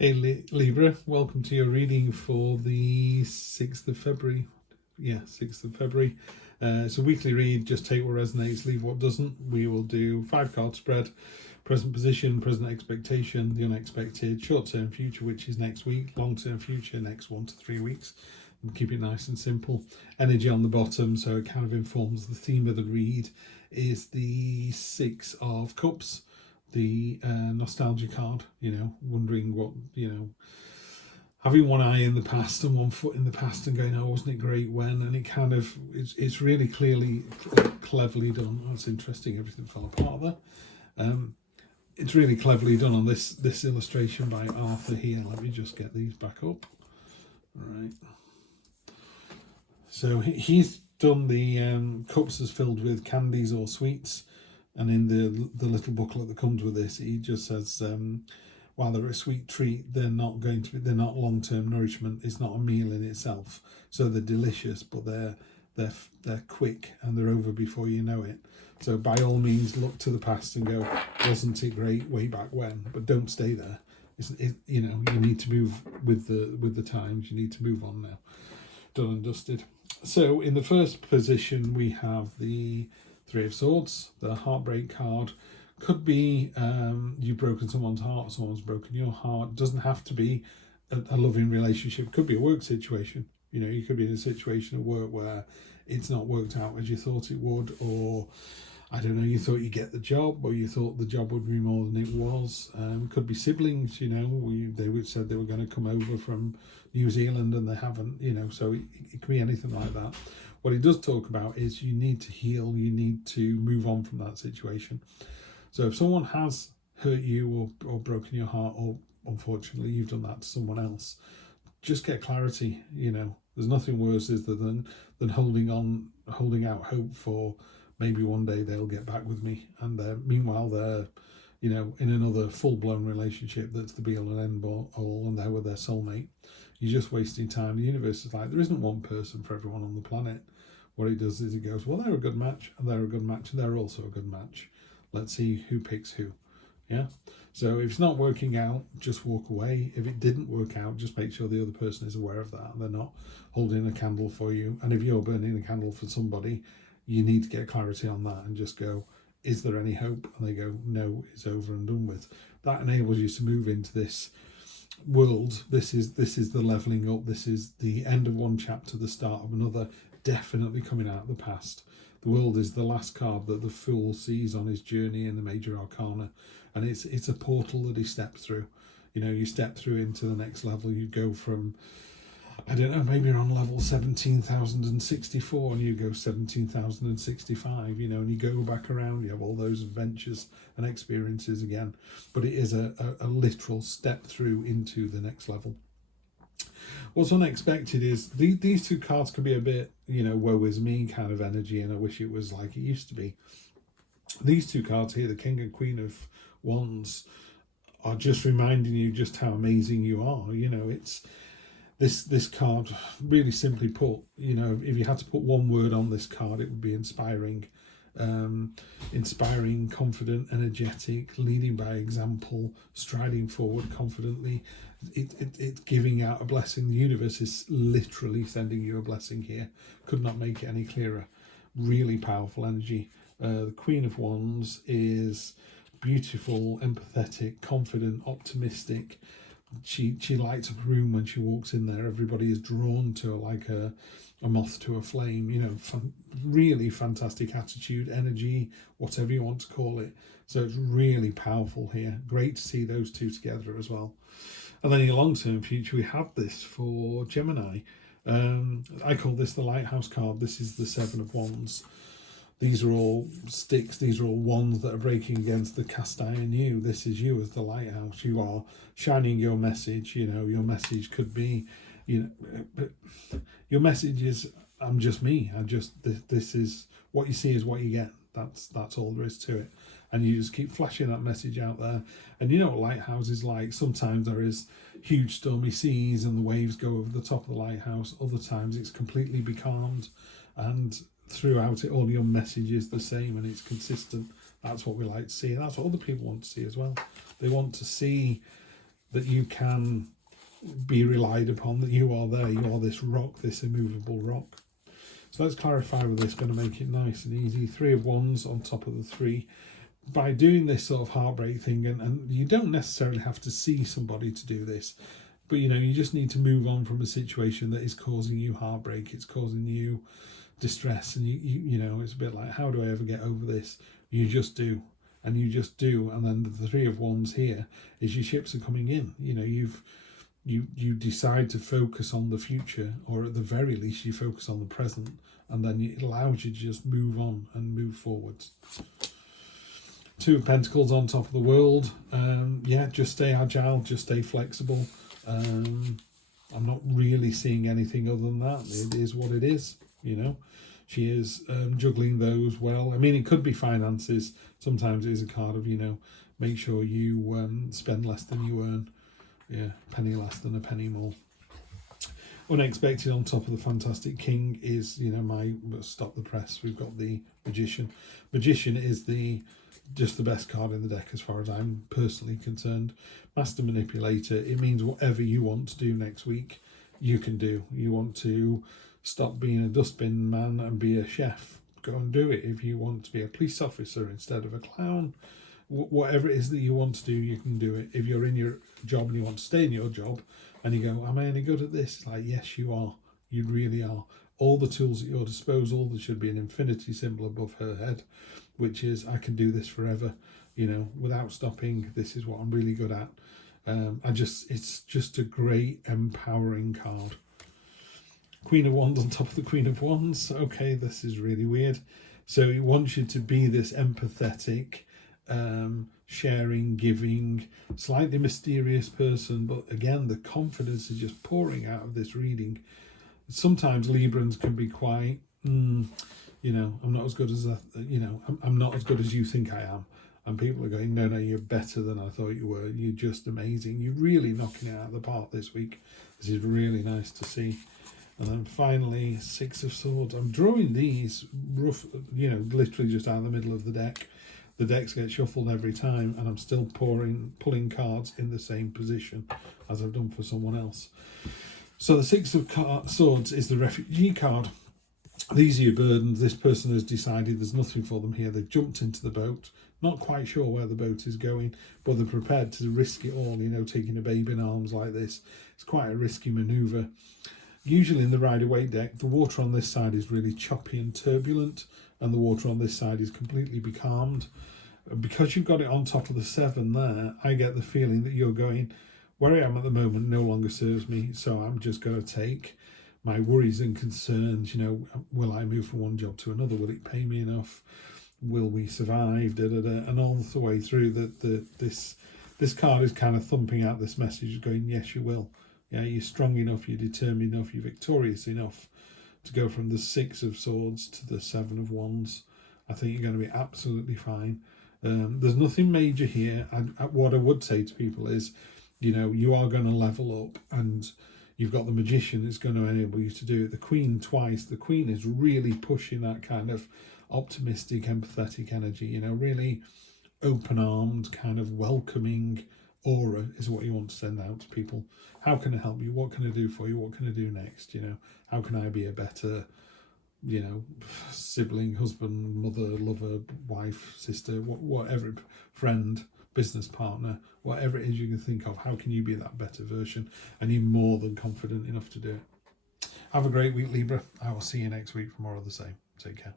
Hey Libra, welcome to your reading for the 6th of February. Yeah, 6th of February. It's a weekly read, just take what resonates, leave what doesn't. We will do 5-card spread, present position, present expectation, the unexpected, short-term future, which is next week, long-term future, next 1 to 3 weeks. And keep it nice and simple. Energy on the bottom, so it kind of informs the theme of the read, is the 6 of Cups. The nostalgia card, wondering what, having one eye in the past and one foot in the past and going, oh, wasn't it great when? And it kind of, it's really cleverly done. Oh, it's interesting, everything fell apart there. It's really cleverly done on this illustration by Arthur here. Let me just get these back up. All right. So he's done the cups as filled with candies or sweets. And in the little booklet that comes with this, he just says, while they're a sweet treat, they're not long-term nourishment. It's not a meal in itself. So they're delicious, but they're quick and they're over before you know it. So by all means, look to the past and go, wasn't it great way back when? But don't stay there. You need to move with the times. You need to move on now. Done and dusted. So in the first position, we have the Three of Swords, the heartbreak card. Could be you've broken someone's heart, someone's broken your heart. Doesn't have to be a loving relationship. Could be a work situation. You could be in a situation at work where it's not worked out as you thought it would, or I don't know, you thought you'd get the job, or you thought the job would be more than it was. Could be siblings, they said they were going to come over from New Zealand and they haven't, so it could be anything like that. What he does talk about is you need to heal, you need to move on from that situation. So if someone has hurt you or broken your heart, or unfortunately you've done that to someone else, just get clarity. There's nothing worse than holding out hope for maybe one day they'll get back with me, and meanwhile they're in another full-blown relationship that's the be-all and end-all, and they're with their soulmate. You're just wasting time. The universe is like, there isn't one person for everyone on the planet. What it does is it goes, well, they're a good match, and they're a good match, and they're also a good match. Let's see who picks who. Yeah. So if it's not working out, just walk away. If it didn't work out, just make sure the other person is aware of that and they're not holding a candle for you. And if you're burning a candle for somebody, you need to get clarity on that and just go, is there any hope? And they go, no, it's over and done with. That enables you to move into this world. This is the leveling up. This is the end of one chapter, the start of another, definitely coming out of the past. The world is the last card that the Fool sees on his journey in the major arcana, and it's a portal that he steps through. You step through into the next level. You go from, I don't know, maybe you're on level 17,064 and you go 17,065, and you go back around, you have all those adventures and experiences again. But it is a literal step through into the next level. What's unexpected is these two cards could be a bit, woe is me kind of energy, and I wish it was like it used to be. These two cards here, the King and Queen of Wands, are just reminding you just how amazing you are. It's this card, really simply put, if you had to put one word on this card, it would be inspiring. Inspiring, confident, energetic, leading by example, striding forward confidently. It's giving out a blessing. The universe is literally sending you a blessing here. Could not make it any clearer. Really powerful energy. The Queen of Wands is beautiful, empathetic, confident, optimistic. She lights up a room when she walks in there. Everybody is drawn to her like a moth to a flame. Really fantastic attitude, energy, whatever you want to call it. So it's really powerful here. Great to see those two together as well. And then in your long-term future, we have this for Gemini. I call this the Lighthouse card. This is the Seven of Wands. These are all sticks. These are all wands that are breaking against the cast iron you. This is you as the lighthouse. You are shining your message. Your message could be, but your message is, I'm just me. This is what you see is what you get. That's all there is to it. And you just keep flashing that message out there. And you know what lighthouse is like. Sometimes there is huge stormy seas and the waves go over the top of the lighthouse. Other times it's completely becalmed, and throughout it all your message is the same and it's consistent. That's what we like to see, and that's what other people want to see as well. They want to see that you can be relied upon, that you are there, you are this rock, this immovable rock. So let's clarify with this, going to make it nice and easy. 3 of Wands on top of the 3. By doing this sort of heartbreak thing, and you don't necessarily have to see somebody to do this, but you know, you just need to move on from a situation that is causing you heartbreak, it's causing you distress, and you know, it's a bit like, how do I ever get over this? You just do, and you just do. And then the 3 of Wands here is your ships are coming in. You know, you decide to focus on the future, or at the very least you focus on the present, and then it allows you to just move on and move forwards. 2 of Pentacles on top of the World. Yeah, just stay agile, just stay flexible. I'm not really seeing anything other than that. It is what it is, you know. She is juggling those well. I mean, it could be finances. Sometimes it is a card of, you know, make sure you spend less than you earn. Yeah, penny less than a penny more. Unexpected on top of the Fantastic King is, you know, stop the press. We've got the Magician. Magician is just the best card in the deck as far as I'm personally concerned. Master Manipulator, it means whatever you want to do next week, you can do. You want to stop being a dustbin man and be a chef, go and do it. If you want to be a police officer instead of a clown, whatever it is that you want to do, you can do it. If you're in your job and you want to stay in your job and you go, am I any good at this? It's like, yes, you are. You really are. All the tools at your disposal. There should be an infinity symbol above her head, which is, I can do this forever, you know, without stopping. This is what I'm really good at. It's just a great empowering card. Queen of Wands on top of the Queen of Wands. Okay, this is really weird. So he wants you to be this empathetic, sharing, giving, slightly mysterious person, but again, the confidence is just pouring out of this reading. Sometimes Librans can be quite, you know, I'm not as good as you know, I'm not as good as you think I am, and people are going, no, you're better than I thought you were. You're just amazing. You're really knocking it out of the park this week. This is really nice to see. And then finally, 6 of Swords. I'm drawing these rough, you know, literally just out of the middle of the deck. The decks get shuffled every time, and I'm still pulling cards in the same position as I've done for someone else. So the 6 of Swords is the refugee card. These are your burdens. This person has decided there's nothing for them here. They've jumped into the boat, not quite sure where the boat is going, but they're prepared to risk it all, you know, taking a baby in arms like this. It's quite a risky manoeuvre. Usually in the Rider-Waite deck, the water on this side is really choppy and turbulent, and the water on this side is completely becalmed. Because you've got it on top of the 7 there, I get the feeling that you're going, where I am at the moment no longer serves me, so I'm just going to take my worries and concerns, you know, will I move from one job to another? Will it pay me enough? Will we survive? And all the way through this card is kind of thumping out this message going, yes, you will. Yeah, you're strong enough, you're determined enough, you're victorious enough to go from the 6 of Swords to the 7 of Wands. I think you're going to be absolutely fine. There's nothing major here. And what I would say to people is, you know, you are going to level up, and you've got the Magician that's going to enable you to do it. The Queen twice. The Queen is really pushing that kind of optimistic, empathetic energy, you know, really open-armed, kind of welcoming aura is what you want to send out to people. How can I help you? What can I do for you? What can I do next? You know, how can I be a better, you know, sibling, husband, mother, lover, wife, sister, whatever, friend, business partner, whatever it is you can think of, how can you be that better version? And you're more than confident enough to do it. Have a great week, Libra. I will see you next week for more of the same. Take care.